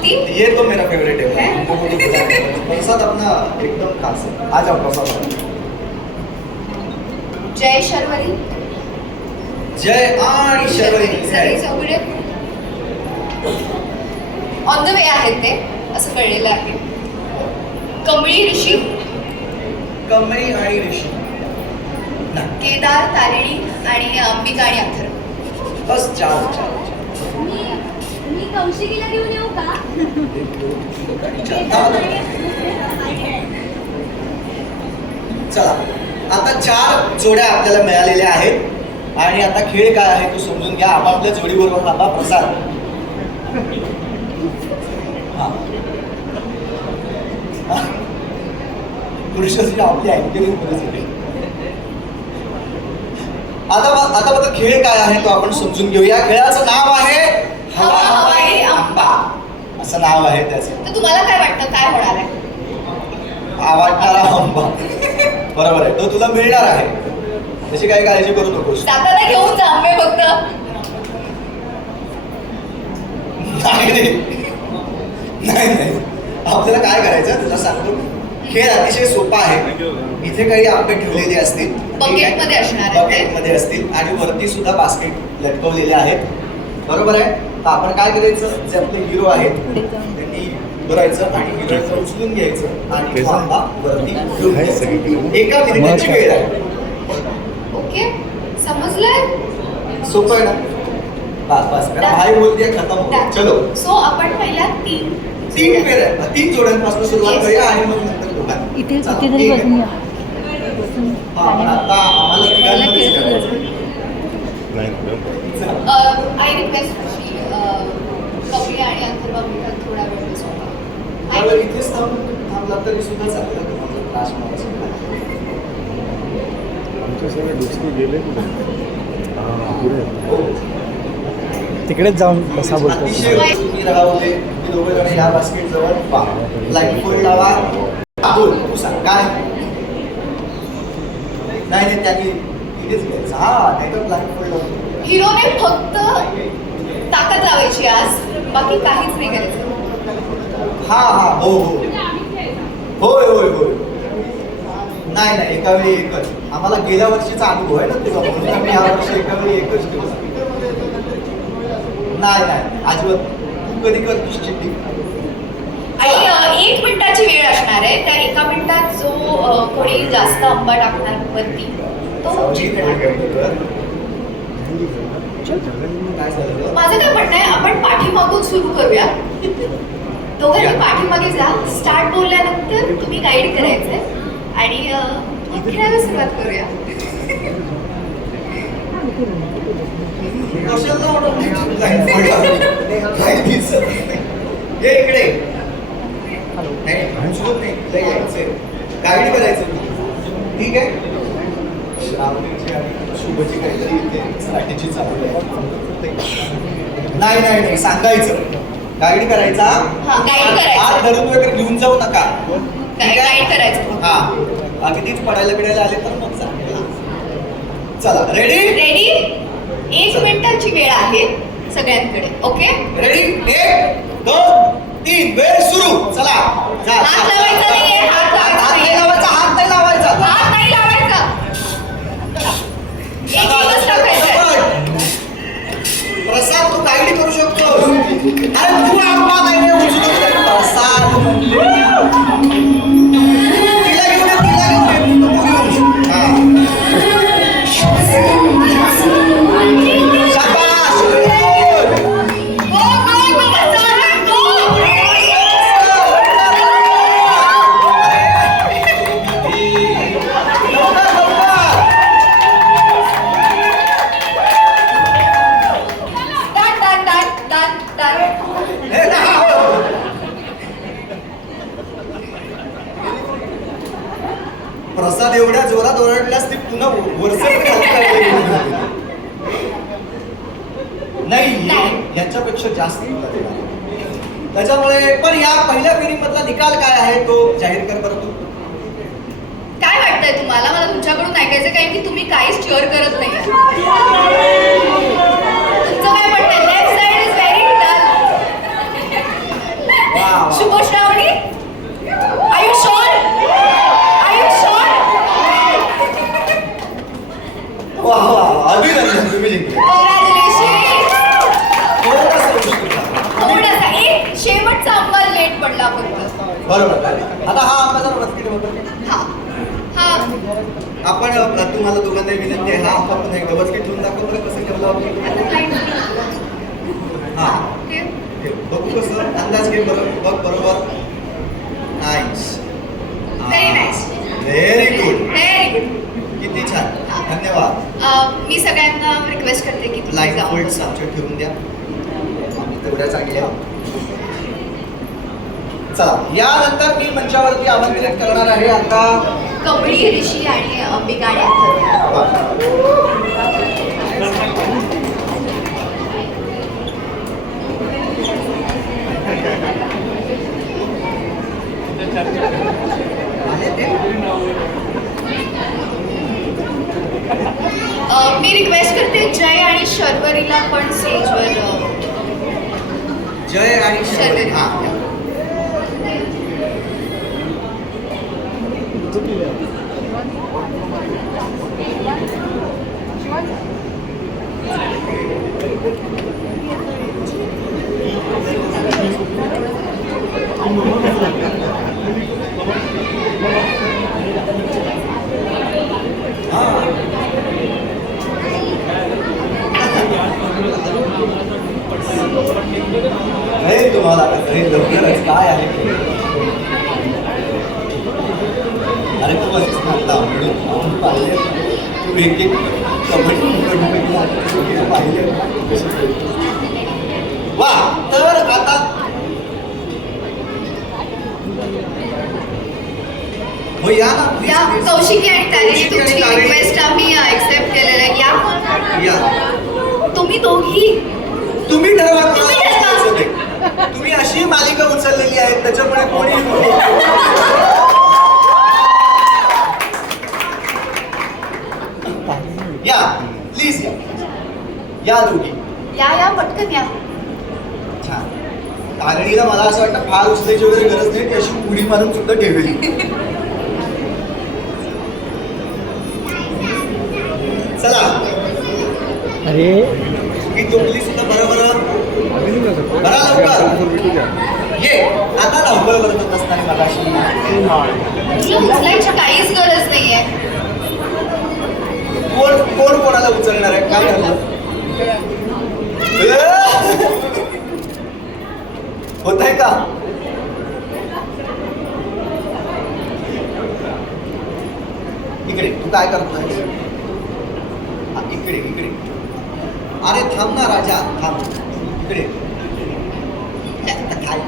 स्तुति। ये तो मेरा फेवरेट है। प्रसाद अपना एकदम खास है। आ जाओ प्रसाद। जय शर्वरी। जय आणि शर्वरी। सगळे सगळे ऑन द वे आहेत ते असं कळलेलं आहे. कमळी ऋषी. कमळी आणि ऋषी. केदार, तारिणी आणि अंबिका आणि अथर्व. बस चार. मी कौशिकीला घेऊन येऊ का? चला आता 4 जोड्या आपल्याला मिळालेल्या आहेत आणि आता खेळ काय आहे तो समजून घ्या. आपापल्या जोडीबरोबर आता प्रसाद. पुरुषाची आपली ऍक्टिव्हिटी परिस्थिती. आता बघा खेळ काय आहे तो आपण समजून घेऊया. खेळाचं नाव आहे हवा हवाई आंबा. असं नाव आहे त्याचं. तर तुम्हाला काय वाटतं काय होणार आहे? आवडणारा आंबा. बरोबर आहे, तो तुला मिळणार आहे, त्याची काही काळजी करू नकोस. जाताना घेऊन जा आंबे फक्त. नाही आपल्याला काय करायचं तुला सांगतो. खेळ अतिशय सोपा आहे. इथे काही आंबे ठेवलेले असतील, बकेटमध्ये असणार आहे, बकेटमध्ये असतील आणि वरती सुद्धा बास्केट लटकवलेले आहेत. बरोबर आहे. तर आपण काय करायचं, जे आपले हिरो आहेत त्यांनी भरायचं आणि हिरोचं उचलून घ्यायचं आणि तो आंबा वरती ठेवून द्यायचा. 1 मिनिटाची वेळ आहे. ओके समजलंय? सोपं आहे ना. बस भाई बोलते खतम हो. चलो. सो आपण पहिल्या 3 पेर आहे. 3 जोड्यांपासून सुरुवात करूया आणि मग नंतर दोघांना. इथे जरी बसून या. आता आम्हाला तिघांमध्येच करायचं. आय रिक्वेस्ट कमळी आणि अथर्व थोडा वेळ बसवा. मला इथेच थांबला तरी सुद्धा चालेल. त्रास मला आमचे सगळे दुसरे गेले तिकडेच जाऊन कसा बोलतो. मी राहते मी दोघे जण या बास्केट जवळ लाईट फोल्ड लावा. बोल तू सांग काय. नाही त्यांनी इथेच घ्यायचं. नाही तर लाईट फोल्ड लावतो. हिरोने फक्त ताकद लावायची आज, बाकी काहीच नाही करायचं. हो होय. नाही एका वेळी एकच. आम्हाला गेल्या वर्षीचा अनुभव आहे ना तुझा, म्हणून आम्ही ह्या वर्षी एका वेळी एकच ठेवू. नाही अजिबात. तू कधी करतोस चिट्टी? आणि 1 मिनिटाची वेळ असणार आहे. त्या 1 मिनिटात जो कोणी जास्त आंबा टाकणार वरती तो जिंकणार. माझं काय म्हणणं आहे, आपण पाठीमागून सुरू करूया. दोघांनी पाठीमागे जा. स्टार्ट बोलल्यानंतर तुम्ही गाईड करायचंय आणि मग खेळायला सुरुवात करूया. इकडे गाईड करायचं. ठीक आहे. श्रावणीची आणि शुभची काहीतरी स्ट्रॅटेजी चालू आहे. नाही सांगायचं. गाईड करायचा. हात धरून वगैरे घेऊन जाऊ नका. गाईड करायचं. अगदीच पडायला आले तर मग चला. रेडी. 1 मिनिटाची वेळ आहे सगळ्यांकडे. Okay ready. 1 2 3 वेळ सुरू. चला. हात लावायचा नाहीये. हात नाही लावायचा. एकच टाकायचं. प्रसाद तू गाईड करू शकतो. अरे तू आंबा नाही प्रसाद. तिला घेऊन प्रसाद एवढ्या जोरात ओरडल्यास ती पुन्हा नाही याच्यापेक्षा जास्त. त्याच्यामुळे पण या पहिल्या फेरीमधला निकाल काय आहे तो जाहीर कर बरं. तू काय वाटतंय तुम्हाला? मला तुमच्याकडून ऐकायचं काय की तुम्ही काहीच चेअर करत नाही. तुमचं काय म्हणतंय? Left side is very dull. वा. शुभ श्रावणी आयुष्य आयुष्य वा वा अभिनंदन तुम्ही जिंकले थोडासा उशीर झाला. थोडासा एक शेवटचा आंबा लेट पडला फक्त. बरोबर आता हा आंबा जरा बसकीट होता हा हा आपण तुम्हाला दोघांना विनंती आहे हा आंबा पण एकदा बसकीट ठेवून दाखव बरं कसं ठेवलं आपण. हा ते बघू कसं अंदाज घे बरं बघ बरोबर nice Very nice. Very good very good. किती छान धन्यवाद मी सगळ्यांना रिक्वेस्ट करते की तुम्ही लाईट जाऊन फोल्ड्स आमच्या ठेवून द्या तेवढ्या चांगल्या चला यानंतर मी मंचावरती आमंत्रित करणार आहे आता कमळी ऋषी आणि अंबिका आणि अथर्व. आहे ते मी रिक्वेस्ट करते जय आणि शर्वरीला पण स्टेजवर जय आणि शर्वरी हा या. नाही तुम्हाला घरी लवकरच काय आहे अरे तू आता म्हणून पाहिले तू एक एक पाहिले वा तर आता हो या ना या please, please. कौशिकी आणि तारेणी कौशिकी आणि तुमची तारेणी. रिक्वेस्ट आम्ही एक्सेप्ट केलेलं आहे. या या तुम्ही दोघी तुम्ही ठरवा तुम्ही कोणाला ठरवा. उचलायचं ते. तुम्ही अशी मालिका उचललेली आहे त्याच्यामुळे कोणी या प्लीज या या दोघी या पटकन या. छान तारणीला मला असं वाटतं फार उचलायची वगैरे गरज नाही ती अशी उडी मारून सुद्धा ठेवली चला अरे ही दोघी सुद्धा बरोबर बरा लवकर ये आता धावपळ करत असताना मगाशी तुला उचलायची काहीच गरज नाहीये. कोण कोण कोणाला उचलणार आहे काय झालं होत आहे का इकडे तू काय करतोय इकडे इकडे अरे थांब ना राजा थांब इकडे आता काय